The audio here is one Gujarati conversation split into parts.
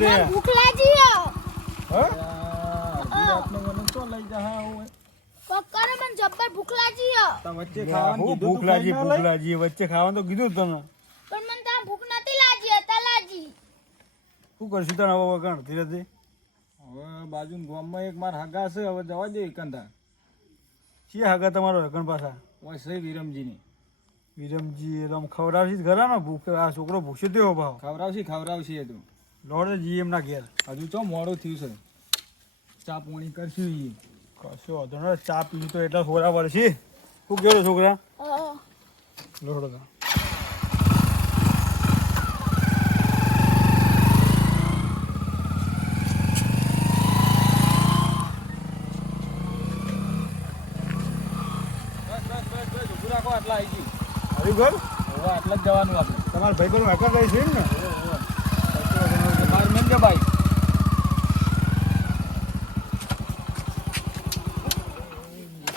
છે ભૂખ લાગી હે. મને તો લઈ જા હું કોક મને જબ્બર ભૂખ લાગી તા વચ્ચે ખાવાનું હું કીધું ભૂખ લાગી ભૂખ લઈ? લાગી વચ્ચે ખાવાનું તો કીધું તને. પણ મને ભૂખ નથી લાગી હતા લાગી. શું કરશું તને હવે વગણ ધીરે ધીરે? હવે બાજુ ગામમાં એક માર હગા છે હવે જવા દે કંદા છીએ હાગા તમારો વગણ પાછા? ઓય છે વિરમજીની. વિરમજી એમ ખવડાવશી જ ખરા ને ભૂખ આ છોકરો ભૂખ્યો તેવો ભાવ. ખવડાવશી ખવડાવશી એ તું. લોડે જી એમના ઘેર. હજુ તો મોડું થયું છે. ચા પાણી કરશું ઈ. કશું વાંધો ને ચા પીવું તો એટલા છોકરા વર્ષી શું કેવો છોકરા. લોડો આટલા આવી ગયું. હરિભર હવે આટલા જ જવાનું આપણે. તમારા ભાઈ બહેનો વાકર રહી છે ને? ભાઈ.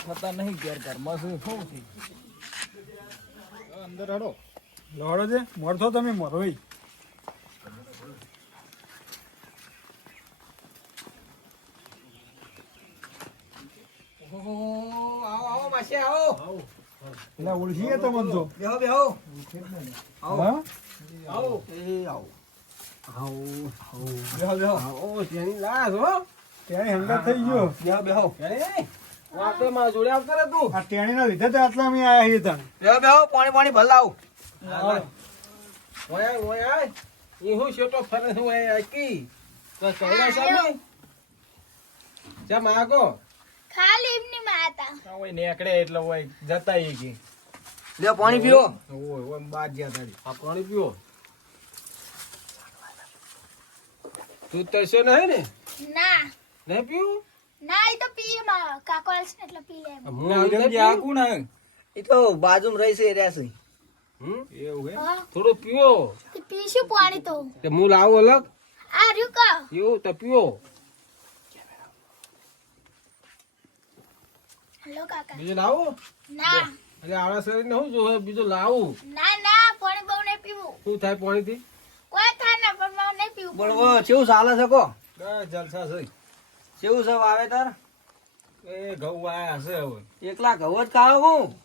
થતા નહીં ઘેર ઘરમાં છે. શું છે? અંદર હડો લડો છે. મળતો તમે મરો ભાઈ આવો આવો માસી આવો. એટલે ઓળખીએ તો મન તો બેહો બેહો. આવો આવો. એ આવો. આવો બેહો બેહો. આવો તેની લાશ હો. ટેણી હંગાત થઈ ગયો. બેહો બેહો. અરે વાતે માં જોડે આવતા રે તું. આ ટેણીના લીધે તો આટલા અમે આયા છીએ તને. બેહો બેહો પાણી પાણી ભર લાવો. ઓય ઓય આય. હું શેટો ફરે હું એ આકી તો ચૌડા સામે જા માગો ખાલી એમની માં ઓય નેકડે એટલે ઓય જતા ઈ કે લે પાણી પીવો ઓય ઓય બાદ જ્યા તારી. આ પાણી પીવો તું તો છે નહીં ને? ના. નહીં પીવું? ના એ તો પીએ માં કાકો આલશે ને એટલે પી લે હું હું કે આકું ના એ તો બાજુમાં રહી છે રહ્યા છે હમ? એવું હે? થોડું પીવો. તે પીશું પાણી તો. તે હું લાવું અલગ. આ રહ્યું કા એવું તો પીવો. હલો કાકા. બીજું લાવું? ના. એટલે આવડા શરીરને શું જોવે બીજું લાવું. ના ના પાણી બહુ નહીં પીવું. શું થાય પાણીથી? કોઈ થાય ના પણ મારે પીવું કેવું ચાલે છે કો? બસ જલસા છે. કેવું છે વાવેતર? એ ઘઉં આયા હશે હવે. એકલા ઘઉં જ ખાવ હું?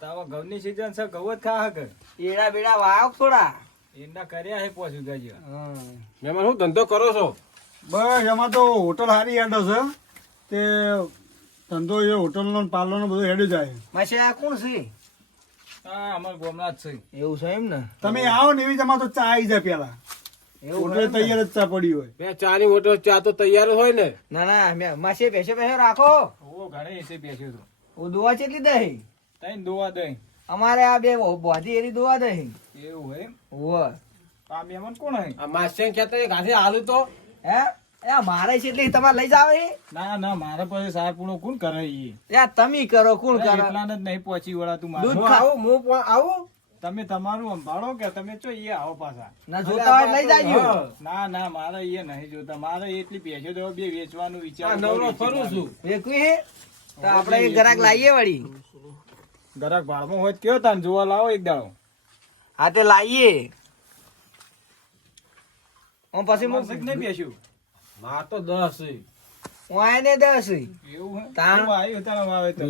તાવા ઘઉંની સિઝન છે ઘઉં જ ખા હકે? એડા બેડા વાવ થોડા? એના કર્યા હે પોસી ગજી જેવા. હમ. મેં શું ધંધો કરો છો? બસ એમાં તો હોટલ સારી હેડો છે. તે ધંધો એ હોટલનો ને પાર્લરનો બધું હેડી જાય. માસે આ કોણ છે? હા અમાર ગોમનાથ છે. એવું છે એમ ને? તમે આવો ને એવી જમા તો ચા આવી જાય પેલા. હોય ને? તૈયાર જ ચા પડી હોય. બે ચાની મોટો ચા તો તૈયાર હોય ને. ના ના મેં માસી પેશે પેશે રાખો. ઓ ઘણે એસે બેસ્યો તો. ઓ દોવા ચેટલી દઈ તઈ દોવા દઈ અમારે આ બે બોધી એરી દોવા દઈ એવું હે ઓ આ મહેમાન કોણ હે આ માસ્ટર કહેતા ગાંધી આલુ તો. હે? એ મારે છે એટલે તમારે લઈ જાવ એ? ના ના મારા પાસે સાહેબ પૂરો કોણ કરે એ તમે કરો કોણ કરો એટલા જ નહીં પહોંચી વળા તું મારું આવું હું પણ આવું? તમે તમારું સંભાળો કે તમે ચો એ આવો પાછા. ના જોતા હોય લઈ જાજો. ના ના મારે એ નહીં જોતા. મારે એટલી પેશો દેવો બે વેચવાનું વિચાર નવરો ફરું છું. વેકવી હે? તો આપણે એક ગ્રાહક લાવીએ વળી. ગરાક ભાડમાં હોય કયો તાન જોવા લાવો એક દાડો. હા તે લાવીએ હું પછી તમારે ને બેસ્યું માર તો દસ છે. હું આને દસ એવું તાણ. હું આવ્યું તારા વાવે તો.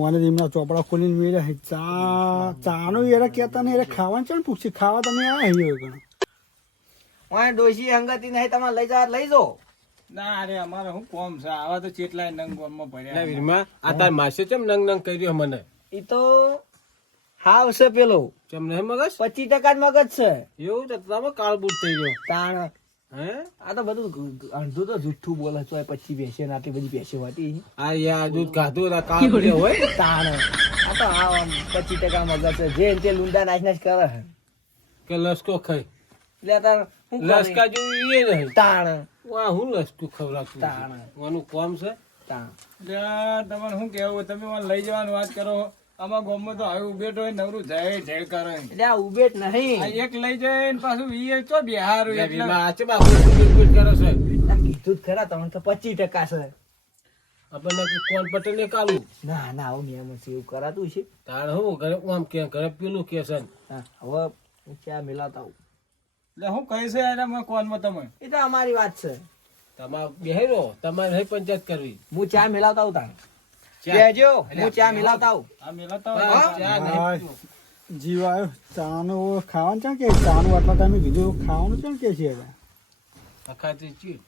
વાને એમના ચોપડા ખોલીને મેળ્યા છે. ચા ચાનું એરા કેતા નહીં એરા ખાવાનું છે ને પૂછી ખાવા તમે આયા hier કણ. હું ડોશી હંગતી નહીં તમારે લઈ જાવ લઈ જાઓ. ના અરે અમારે શું કોમ છે? આવા તો ચેટલાય નંગ ગોમમાં ભર્યા વીરમા આ તાર માસે ચમ નંગ નંગ કર્યો મને? એ તો હાવ છે પેલો. ચમ નહીં મગજ? પચીસ ટકા મગજ છે. એવું તો તમે કાળ થઈ ગયો. તાણ હે આ તો બધું ગ- તો જુઠ્ઠું બોલે પછી બેસે ને આટલી બધી બેસે હોતી આ દૂધ ખાધું હોય તાણ. આ તો હાવ પચીસ ટકા મગજ છે. જે તે લુંડા કરે કે લસકો ખાઈ એટલે તાર લસકા જેવું એ નહીં. તાણ. વા હું લસકું ખવડાવતું તાણ. આનું કોમ છે? તાણ. એટલે તમારે શું કેવું તમે લઈ જવાની વાત કરો. આમાં ગોમમાં તો હવે ઉભેટ હોય નવરું જાય જાય કરે. એટલે આ ઉભેટ નહીં. એક લઈ જાય ને પાછું વીએ તો બિહાર લે એટલે. વીરમા આ ચમ આખું બૂટ બૂટ છે. કીધું ખરા તમને તો પચીસ ટકા છે. આપણને કે કોણ પટેલ ને કાલું? ના ના આવું નિયમ છે એવું કરાતું છે. તાણ હું ઘરે આમ કે ઘરે પેલું કે છે હવે હું ચા મિલાતા આવું. એટલે હું કહી છે એને મેં કોનમાં તમે? એ તો અમારી વાત છે. તમારે બેહેરો તમારે પંચાયત કરવી. હું ચા મિલાવતા આવું ચા. હું ચા મિલાવતા આવું આ મેલાતા હા, હોય. ચા નહીં હા. પીવો. જીવ આવ્યો ચાનું ખાવાનું ચાણ કે ચાનું આટલા ટાઈમે કીધું ખાવાનું ચાણ કે છે હવે અખાતી ચીડ.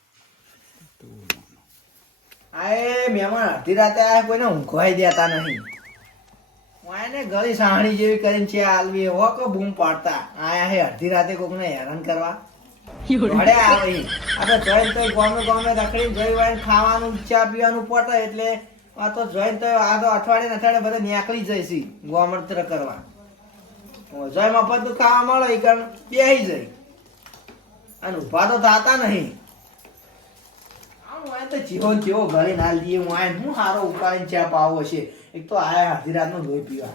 આ મહેમાન અડધી રાતે આ કોઈને ઊંઘવાઈ દેતા નહીં વાયને ગળી સાહણી જેવી કરીને છે આલવી હો કે બૂમ પાડતા આયા હે અડધી રાતે કોકને હેરાન કરવા વડે આવે ઈ. આ જોઈને તો ગામે ગામે રખડી જોઈ વાય ખાવાનું ચા પીવાનું પટે એટલે આ તો જોઈન તો આ તો અઠવાડિયે ને અઠવાડિયે બધા નીકળી જાય છે ગોમત્ર કરવા. જોઈ મફતનું ખાવા મળે એ કારણ બેહી જાય. અને ઊભા તો થતા નહીં. તો જીવો ને જેવો ગળી ના લઈએ હું આય હું સારો ઉપાડીને ચા પાવો છે. એક તો આયા અડધી રાતનો લોહી પીવા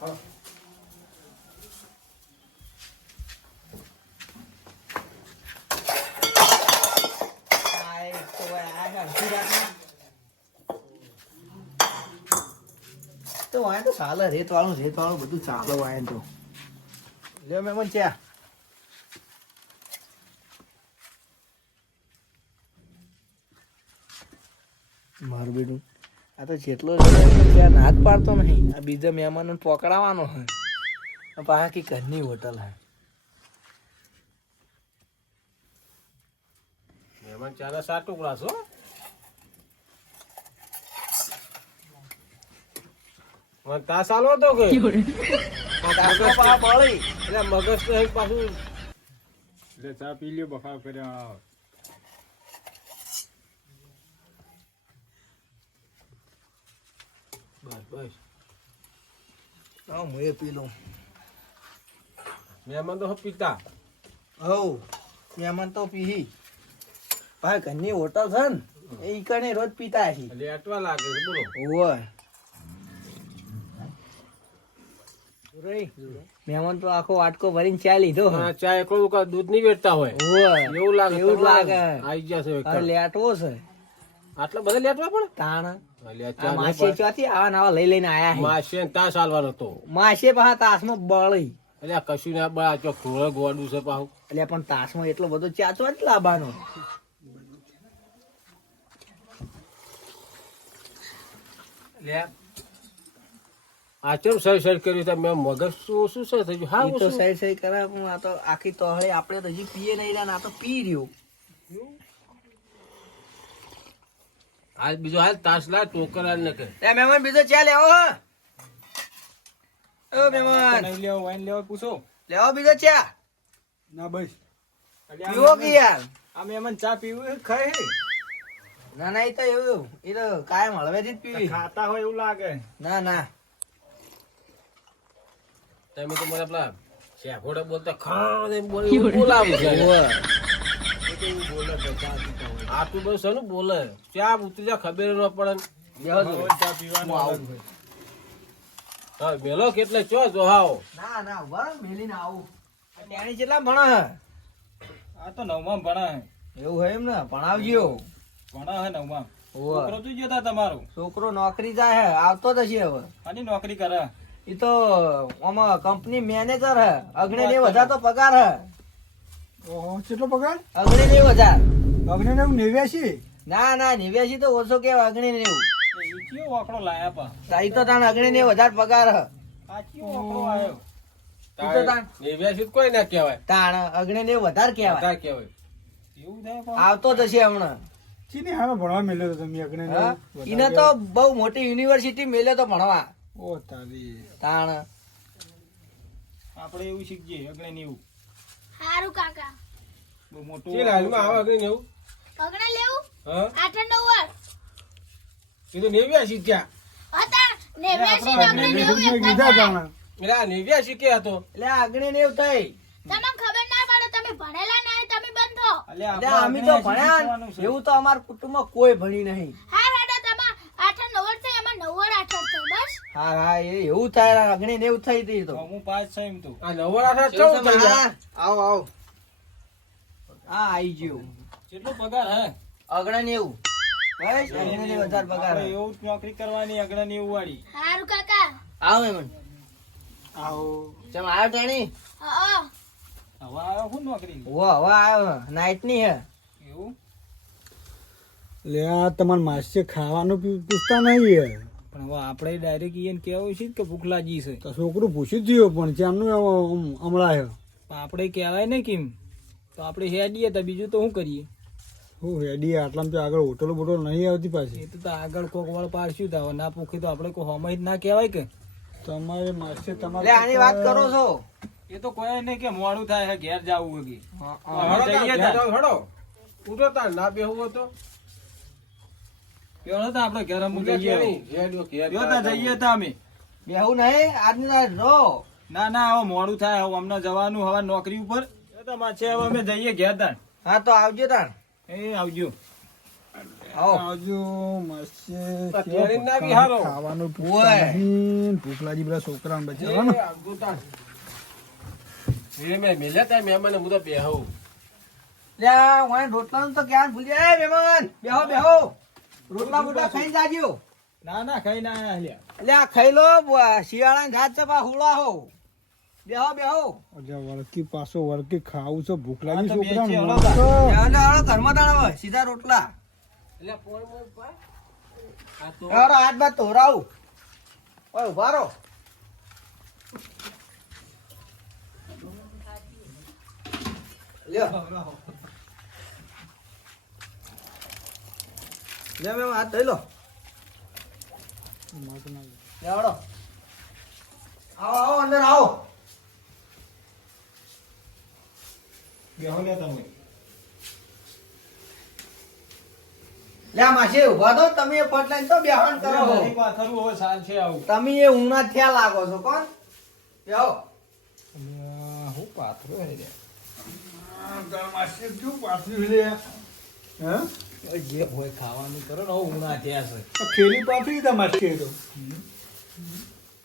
આ એક તો વાય આયા અડધી રાતના તો તો ચાલે રેત વાળું રેત વાળું બધું ચાલે વાય તો. લ્યો, મેમન ચા. મારું બેટું, આ તો જેટલો નાદ પાડતો નહીં. આ બીજા મહેમાનને પકડાવવાનો હે પાછા કે ઘરની હોટલ હે મહેમાન ચાલે, સાત ટુકડા છો મને સાલો તો કે. એટલે મગજ તો પાછું એટલે ચા પી લ્યો બફા કર્યા. બસ બસ. હા હું એ પી લઉં. મહેમાન તો હો પીતા. હવ મહેમાન તો પીહી. ભાઈ ઘરની હોટલ છે ને એ ઈકણે રોજ પીતા હી એટલે લાગે બોલો. ઓય મહેમાન તો આખો વાટકો ભરીને ચા લીધો. હે. ચા એકલો દૂધ નહીં વેચતા હોય. એવું લાગે એવું લાગે. આવી છે લેટવો છે. આટલા બધા લેટવા પણ? તાણ. માસે ચોથી આવા નવા લઈ લઈને આયા માસે તાસ આલવાનો હતો. માસે પાછા તાસમાં બળી. એટલે કશું ના બળા ચો ખોળે ગોડું છે પાહુ એટલે પણ તાસમાં એટલો બધો ચાચો જ લાવવાનો. એટલે આ ચમ સહી સહી કર્યું? છે મેં મગજ શું શું થઈ ગયું? હા તો? સહી સહી કરે હું આ તો આખી તોહળી આપણે તો હજી પીએ નહીં રહ્યા આ તો પી રહ્યું. હાલ બીજો હાલ તાસ લા ટોકરા ને કે એ મહેમાન બીજો ચા લેવો હો. ઓ મહેમાન. નહીં લેવો વાઈન લેવો પૂછો. લેવો બીજો ચા. ના બસ. પીવો કે યાર આ મહેમાન ચા પીવું ખાય ના ના એ તો એવું એ તો કાયમ હળવેથી જ પીવી. ખાતા હોય એવું લાગે. ના ના. તમે તો મને પેલા શેખોડે બોલતા ખા ને બોલી બોલાવું છે. આટલું બધું શેનું બોલે? ચા ઉતરી જા ખબર ન પડે. હું. હા મેલો કેટલે? ચો જોહાવ ના ના રહો, મેલીને આવું. ટેણી કેટલા ભણે હે? આ તો નવમાં ભણા હે. એવું હોય એમ ને? ભણાવજો. ભણા હે નવમાં. છોકરો તું જતા તમારું? છોકરો નોકરી જાય હે આવતો જ હશે હવે. આની નોકરી કરે. એ તો આમાં કંપની મેનેજર હે. અગ્નિ નેવ હજાર તો પગાર હે. ઓહો કેટલો પગાર? અગ્ને નેવ હજાર અગ્ને નેવ નેવ્યાસી ના ના નેવ્યાસી તો ઓછો કે અગ્ને નેવ. કયો આંકડો લાયા પા તાઈ તો તાણ અગ્ને નેવ હજાર પગાર હે. આ કયો આંકડો આયો કોઈ ના કહેવાય. તાણ અગ્નિ ને વધારે કહેવાય. વધારે કહેવાય. એવું થાય પા આવતો જ હમણાં. ચીની ભણવા મેલ્યો તો તમે અગ્નિ હા? ઈને તો બહુ મોટી યુનિવર્સિટી મેલે તો ભણવા. ઓ તારી તાણ. આપણે એવું શીખજે અગ્નિ ને એવું હારું કાકા. બહુ મોટું ચીલ હાલમાં આવે કે નહીં એવું અગણે લેવું હા? આઠ નવ વાર કીધું નેવ્યા શીખ્યા. હતા. નેવ્યા ને અગણે નેવું કીધા તમે આ નેવ્યાસી કે હતો. એટલે અગ્નિ ને એવું થઈ. તમને ખબર ના પડે તમે ભણેલા ના તમે બંધો. એટલે અમે તો ભણ્યા એવું તો અમારા કુટુંબમાં કોઈ ભણી નહીં હા રાડા તમા આઠ નવ વાર થાય એમાં નવ વાર આઠ વાર હા હા એ એવું થાય અગ્નિ ને એવું થઈ હતી તો. હું પાંચ છે એમ તો. આ ચૌદ આવો ગયું. કેટલો પગાર હે? અગ્નિ ને એવું ને એવું નોકરી કરવાની અગ્રણી એવું વાળી. હારું કાકા. આવો એમન. આવો. ચમ આવ્યો ટેણી? હવા હવે આવ્યો હું નોકરી ઓ હવે આવ્યો નાઈટની હે. એવું? લે આ તમારે માસે ખાવાનું પૂછતા નહીં પણ હવે આપણે ડાયરેક્ટ એને કહેવું છે કે ભૂખ લાગી છે. તો છોકરું પૂછી થયો પણ ચામનું હમણાં પણ આપણે કહેવાય ને કેમ? તો આપણે હેડીએ તો બીજું તો શું કરીએ? હું હેડી આટલામાં તો આગળ હોટલો બોટલ નહીં આવતી પાછી. તો તો આગળ કોક વાળ પાડશું તો ના પૂખી તો આપણે કોઈ હોમય જ ના કહેવાય કે. તમારે માસ્ટર તમારે આની વાત કરો છો. એ તો કોઈ નહીં કે મોડું થાય છે ઘેર જવું હગી હડો. ઉઠો તાર, ના બેહવું તો. કેવો હતા આપણે ઘેર જઈએ તા જઈએ તા અમે. બેહું નહીં? આજની રાત રો. ના ના હવે મોડું થાય. હવે અમને જવાનું હવે નોકરી ઉપર. એ તો માછે હવે અમે જઈએ ઘેર તાણ. હા તો આવજો તાણ. એ આવજો. ખાવાનું ભૂખ લાગી. બધા છોકરા. એ મેં મેલ્યા હું તો બેહું. તો ક્યાં ભૂલી જાય મહેમાન બેહો બેહો. રોટલા બોટલા ખાઈ જાજો. ના ના ખાઈ ના આયા લ્યા. એટલે આ ખાઈ લો શિયાળાની રાત છે પા હુળા હો. બેહો બેહો. અજા વળકી પાછો વળકી ખાવું છે ભૂખ આ લાગી તો બે. છે, છોકરા ના હળો ઘરમાં તાણ સીધા રોટલા. એટલે પોણ મોર પા આ તો હાથ બાદ તોરાવું ઓય ઊભા રહો. લ્યો. લે મેમ હાથ ધોઈ લો. લે આવો આવો અંદર આવો. બેહો લે તમે લે માસી ઊભા તો તમે. પટલાઈ તો બેહાન કરો પાથરું હવે સાલ છે આવું. તમે એ ઊંઘના થયા લાગો છો કોણ? બેહો હું પાથરું હે રે. માસે શું લે હે? જે હોય ખાવાનું કરો ને ઉણા થયા છે ખેલી પાછી તમારે કે તો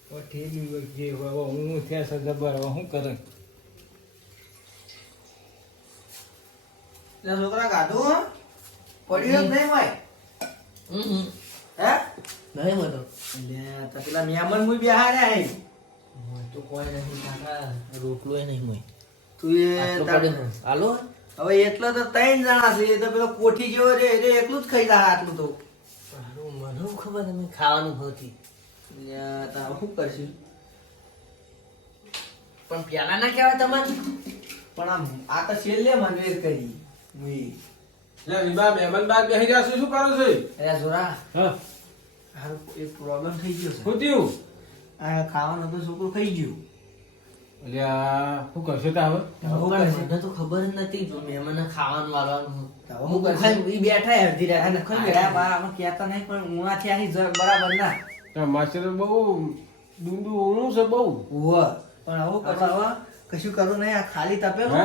હોય જે હોય હું થયા છે જબર શું કરે છોકરા ગાધું પડ્યો જ નહીં હોય હે નહીં મળતો લે તો પેલા મહેમાન મુઈ બેહાર્યા હે. તો કોઈ નહીં કાકા રોટલો નહીં મોય તું એ છે. હાલો. હવે એટલો તો ત્રણ જણા છે એ તો પેલો કોઠી જેવો રે એ એકલું જ ખાઈ જાય આટલું તો. મને હું ખબર તમે ખાવાનું હોતી. શું કરશું? પણ પેલા ના કહેવાય તમારે? પણ આમ આ તો છેલ્લે મંદિર કરી. મુઈ લે, રીબા મહેમાન બાર બેહી રહ્યા શું કરો છો? અરે જોરા હા, હારું એક પ્રોબ્લેમ થઈ ગયો છે. શું થયું? આ ખાવાનું તો છોકરું ખાઈ ગયું. અલ્યા, શું કરશે તા હવે? હું? મને તો ખબર જ નથી જો મહેમાનને ખાવાનું વાળવાનું તો હું હું કરશે? ઈ બેઠા હે અડધી રાતે અને ખાઈ ખરા બા આમાં કહેતા નહીં પણ ઉણા થયા આહી બરાબર ના તાર તો બહુ ડુંડું ઊણું છે બહુ ઉવ્વ. પણ આવું કરવા કશું કરું નહીં આ ખાલી તપેલું.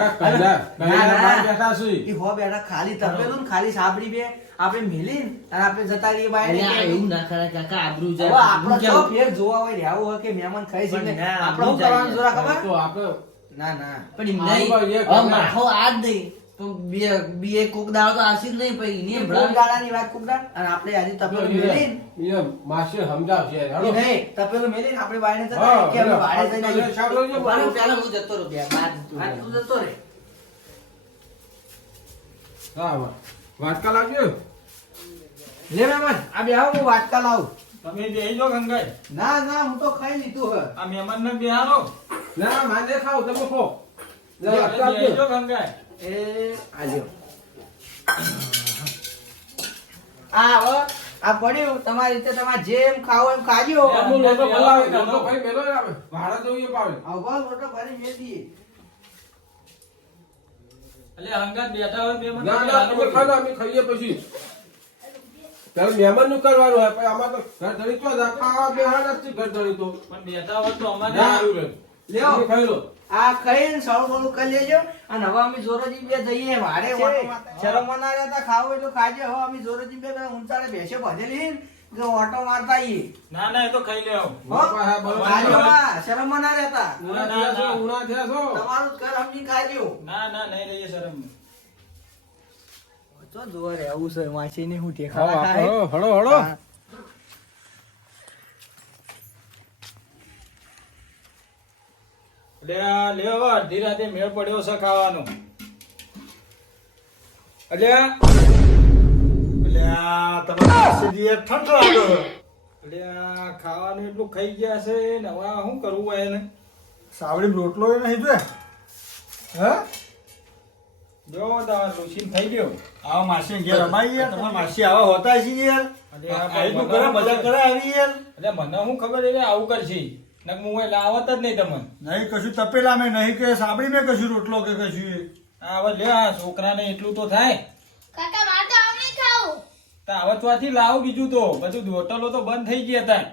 ઈ હો ખાલી તપેલું ને ખાલી સાબડી બે. આપણે મેલી અને આપણે જતા રહીએ બહાર એવું ના કરાય કાકા આબરૂ હવે જાય આપણો આબરૂ જો ફેર જોવા હોય રહેવું હોય કે મહેમાન ખાઈ છે આપણે શું કરવાનું જોરા ખબર? તો આપણે ના ના. પણ નહીં. હવે આ જ નહીં. તો બે બે કોક દાડો તો આવશે નહીં પછી એ એની વાત કોક અને આપણે આજે તપેલું મેલીન એ માસ્ટર સમજાવશે હેડો. નહીં તપેલું મેલીન આપણે બહાર જતા હા, કે જઈને જતો રહું બે. તું જતો વાટકા લાવજો. લે મહેમાન આ. બે આવો હું વાટકા લાવું. તમે બે જો ગંગાઈ ના ના હું તો ખાઈ લીધું હે આ મહેમાન ને બેહારો ના માને ખાવ તમે ખો લે, વાટકા જો ગંગાઈ એ આલ્યો આ હવે આ પડ્યું તમારી રીતે તમારે જેમ ખાવો એમ ખાજો લે. અમુક લોકો બે બોલાવે, આવે, લોકો ભાઈ મેલો આવે. ભાડા જોઈએ પાવે. આવો મોટો ભરી મેલ દઈએ એટલે હંગાત બેઠા હોય મહેમાન ના ના તમે ખાલો અમે ખાઈએ પછી ત્યારે મહેમાનનું કરવાનું હોય પણ આમાં તો ઘર ધરી તો ખાવા બેહાડા જ ઘર ધરી તો પણ બેઠા હોય તો અમારે ના. સારું રહે લ્યો. ખાઈ લો આ ખાઈને સળું બળું કરી લેજો. અને હવે અમે જોરોજી બે જઈએ. વાડે શરમ ના રહેતા ખાવું એટલું ખાજે. હવે અમે જોરોજી બે ઊંચાડે બેસે બધેલી કે ઓટો મારતા ના ના એ તો ખાઈ લેવો શરમ હા, બરોબર. ખાજો શરમમાં ના રહેતા ઉણા થયા છો. તમારું ઘર સમજી ખાજો. ના ના નહીં રહીએ શરમ. જો જોવા રહેવું છે માસીની હું હળો હળો હળો. લ્યો હવે અડધી રાતે મેળ પડ્યો છે ખાવાનો. અલ્યા? આ તમારા ઠંડ. ખાવાનું એટલું ખાઈ ગયા છે ને હવે શું કરવું એને? સાવડી રોટલો નહીં જોયે? હે? જો તમારે લુસીન થઈ ગયો. આવા માસી ઘેર રમાઈ ગયા તમારા માસી આવા હોતા છે યાર. આ આવી તું કરે મજા કરે આવી યાર. એટલે મને શું ખબર એટલે આવું કરશે નક હું એટલે આવત જ નહીં તમને. નહીં કશું તપેલા મેં નહીં કે સાબડી મેં કશું રોટલો કે કશું એ. આ હવે લ્યો આ છોકરાને એટલું તો થાય. કાકા મારે તો આમ નહીં ખાવું તો લાવ બીજું તો. બધું હોટલો તો બંધ થઈ ગયા હતા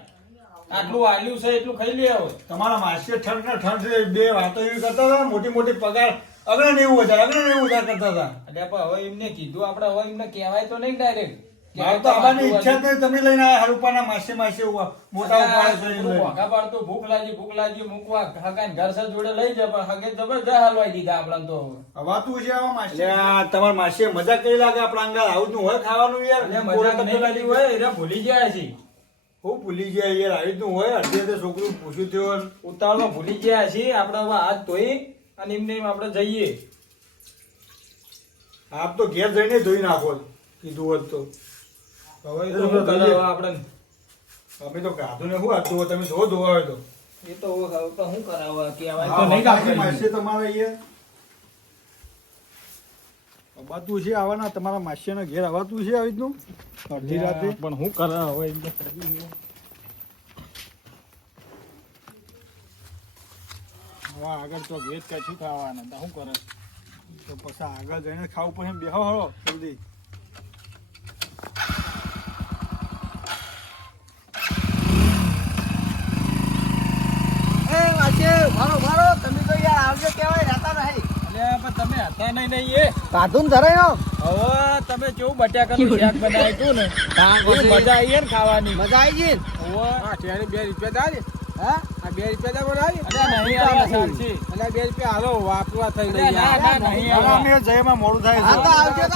આટલું આલ્યું છે એટલું ખાઈ લે હવે. તમારા માસી ઠંડ ને ઠંડ છે બે વાતો એવી કરતા હતા મોટી મોટી પગાર અગણે ને એવું વધારે અગણે ને એવું કરતા હતા. એટલે હવે એમને કીધું આપણે હવે એમને કહેવાય તો નહીં ડાયરેક્ટ. મારે તો આવવાની ઈચ્છા જ તમે લઈને આવ્યા હરુપાના માસી માસી મોટા ઉપાડે છે એમ લઈને. ભોગા પાડતો ભૂખ લાગી ભૂખ લાગી મૂકવા હગાને ઘર સર જોડે લઈ જાય પણ હગે જબરજસ્ત હલવાઈ દીધા આપણને તો હવે. હવાતું છે આવા માસી. એટલે આ મજા કરી લાગે આપણા અંગાર આવું જ હોય ખાવાનું યાર? એટલે નહીં લાગી હોય? એટલે ભૂલી ગયા છે હું ભૂલી ગયા યાર આવી રીતનું હોય? અડધી છોકરું પૂછ્યું થયું ઉતાવળમાં ભૂલી ગયા છે આપણે હવે હાથ ધોઈ અને એમને એમ આપણે જઈએ. આપ તો ઘેર જઈને ધોઈ નાખો કીધું હોત તો. આપણે અમે તો ગાધું ને શું આપતું તમે જો ધોવા હોય તો. એ તો શું કરાવવા? કહેવાય તો નહીં તમારા અહીંયા અવાતું છે આવાના તમારા માસીના ઘેર અવાતું છે આવી રીતનું? અડધી રાતે? પણ શું કરે હવે હવે આગળ તો ભેદ કશું ખાવાના શું કરે? તો પછી આગળ જઈને ખાવું પડે બેહો હળો જલ્દી. આવજો કેવાય રહેતા નહીં. પણ તમે હતા નહીં નહીં એ. કાઢું ને હવે તમે કેવું બટાકાનું શાક બનાવ્યું હતું ને મજા આવી ને ખાવાની. મજા આવી ગઈ હવે બે રૂપિયા દા ને. હા? આ બે રૂપિયા દા નહીં સાલસી. અને બે રૂપિયા હાલો વાપરવા થઈ ગયા. ના નહીં જયમાં મોડું થાય હા તો આવજો.